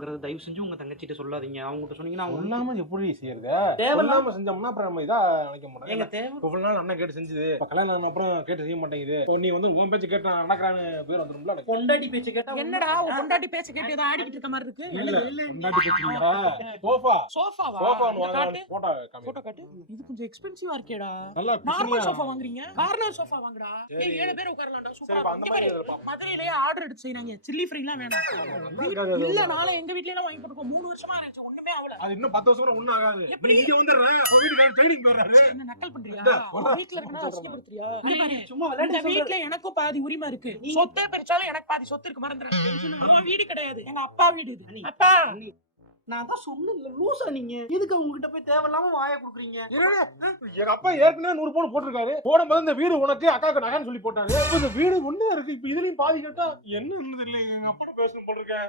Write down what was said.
தேவையில்லாமங்கிறது தயவு செஞ்சு உங்க தங்கச்சிட்ட சொல்லாதீங்க. அவங்ககிட்ட சொன்னீங்கன்னா அவங்க சொல்லாம எப்படி செய்யறது? தேவையில்லாம சொல்லாம செஞ்சோம்னா அப்புறம் நம்ம இதா நினைக்க மாட்டோம். எங்க தேவை இவ்வளவு நாள் அண்ணன் கேட்டு செஞ்சது, இப்ப கல்யாணம் ஆன அப்புறம் கேட்டு செய்ய மாட்டேங்குது. இப்போ நீ வந்து உன் பேச்சு கேட்டு நான் நடக்கிறான்னு பேர் வந்துரும்ல எனக்கு. பொண்டாட்டி பேச்சு கேட்டா என்னடா உன் பொண்டாட்டி பேச்ச கேட்டு ஏதோ ஆடிக்கிட்டு இருக்க மாதிரி இருக்கு. இல்ல பொண்டாட்டி பேச்சு இல்லடா. சோஃபா சோஃபாவா? சோஃபான்னு காட்டு வாங்க போட்டோ காமி. போட்டோ காட்டு. இது கொஞ்சம் எக்ஸ்பென்சிவா இருக்கேடா. நல்லா நார்மல் சோஃபா குஷனியா. வாங்குறீங்க, கார்னர் சோஃபா வாங்குடா. சரி. ஏய் 7 பேர் உட்காரலாம்டா. சரி சூப்பரா இப்ப அந்த மாதிரி இருக்கு. பாப்போம். மதுரையிலேயே ஆர்டர் எடுத்து செய்றாங்க. சில்லி ஃப்ரைலாம் வேணாம். நல்லா இருக்காது அது. இல்ல நாளை எங்க வீட்ல எல்லாம் வாங்கி போட்டுக்கோ. 3 வருஷமா இருந்துச்சு ஒண்ணுமே ஆகல. அது இன்னும் 10 வருஷம் கூட ஒண்ணும் ஆகாது. எப்படி? நீ இங்க வந்துடுறேன், உன் வீட்டுக்கு ட்ரைனிங் போயிடுறாரு. என்ன நக்கல் பண்றியா? இந்த, வீட்ல இருக்கனா அசிங்கப்படுத்துறியா? இங்க பாரு. சும்மா இந்த விளையாட்டு சொல்றது. வீட்ல எனக்கும் பாதி உரிமை இருக்கு. சொத்தே பிரிச்சாலும் எனக்கு பாதி சொத்து இருக்கு மறந்துறாங்க. அம்மா வீடு கிடையாது, எங்க அப்பா வீடு இது. அப்பா நான் தான் சொன்னேன்ல லூசா நீங்க. எதுக்கு உங்ககிட்ட போய் தேவையில்லாம வாயை குடுக்குறீங்க? எங்க அப்பா ஏற்கனவே 100 பவுன் போட்டிருக்காரு. போடும்போது இந்த வீடு உனக்கு அக்காக்கு நகைன்னு சொல்லி போட்டாரு. இப்ப இந்த வீடு ஒண்ணு இருக்கு. இப்ப இதுலயும் பாதி கேட்டா என்ன தெரியல. எங்க அப்பா பேசணும் போட்டிருக்கேன்.